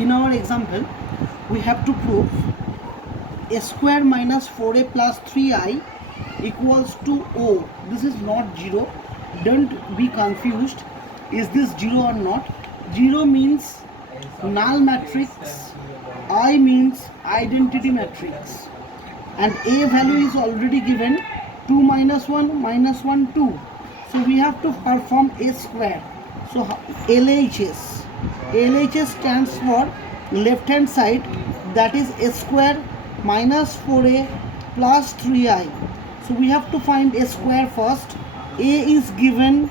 In our example, we have to prove a square minus 4a plus 3i equals to O. This is not 0. Don't be confused. Is this 0 or not? 0 means null matrix, I means identity matrix, and A value is already given, 2 minus 1 minus 1 2. So we have to perform A square. So LHS. LHS stands for left hand side, that is A square minus 4a plus 3i. So we have to find A square first. A is given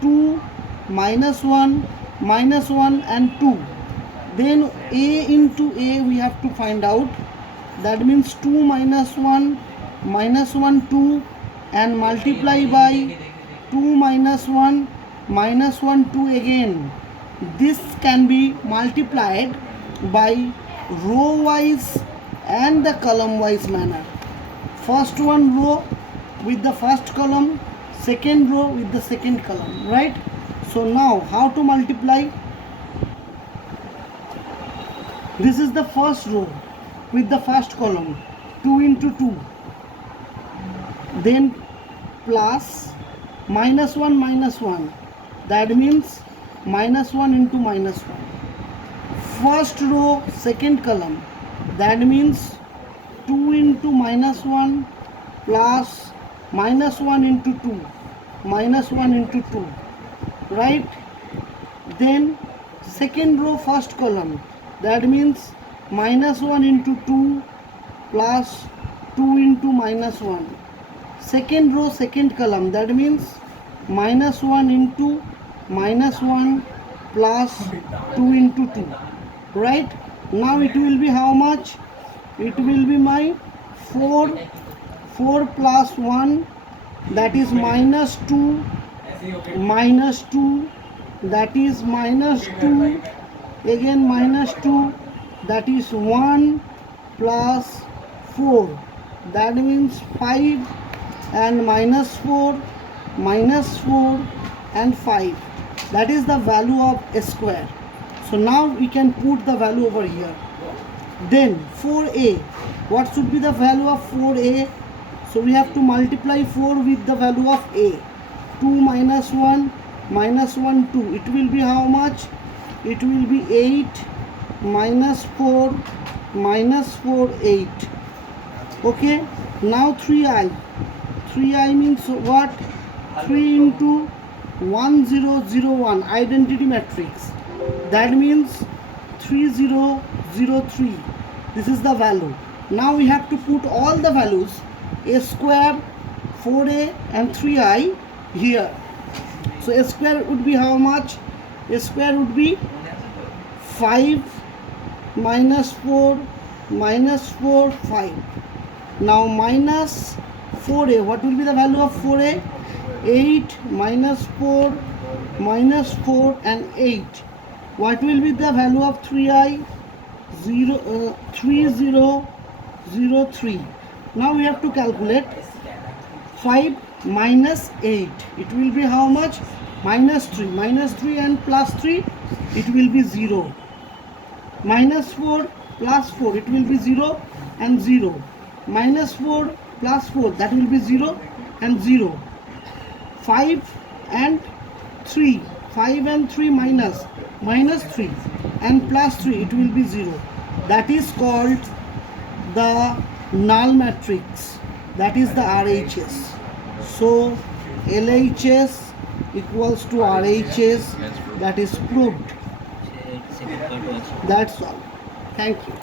2 minus 1 minus 1 and 2. Then A into A we have to find out. That means 2 minus 1 minus 1 2 and multiply by 2 minus 1 minus 1 2 again. This can be multiplied by row wise and the column wise manner. First one row with the first column, second row with the second column, right? So now how to multiply? This is the first row with the first column, 2 into 2, then plus minus 1 minus 1, that means minus 1 into minus 1. First row, second column, that means 2 into minus 1 plus minus 1 into 2, minus 1 into 2, right? Then second row, first column, that means minus 1 into 2 plus 2 into minus 1. Second row, second column, that means minus 1 into minus 1 plus 2 into 2, right? Now it will be how much? It will be my 4 plus 1, that is minus 2, minus 2, that is minus 2, again minus 2, that is 1 plus 4, that means 5, and minus 4 and 5, that is the value of a square. So now we can put the value over here. Then 4a, what should be the value of 4a? So we have to multiply 4 with the value of a. 2 minus 1 minus 1 2, it will be how much? It will be 8 minus 4 8. Okay, now 3i. 3i means what? 3 into 1001, identity matrix, that means 3003. This is the value. Now we have to put all the values, a square, 4a and 3i here. So a square would be how much? A square would be 5 minus 4 5. Now minus 4a, what will be the value of 4a? 8 minus 4 and 8. What will be the value of 3i? 3003. Now we have to calculate 5 minus 8. It will be how much? Minus 3. Minus 3 and plus 3, it will be 0. Minus 4 plus 4, it will be 0 and 0. Minus 4 plus 4, that will be 0 and 0. 5 and 3. 5 and 3 minus 3 and plus 3, it will be 0. That is called the null matrix, that is the RHS. So LHS equals to RHS, that is proved. That's all. Thank you.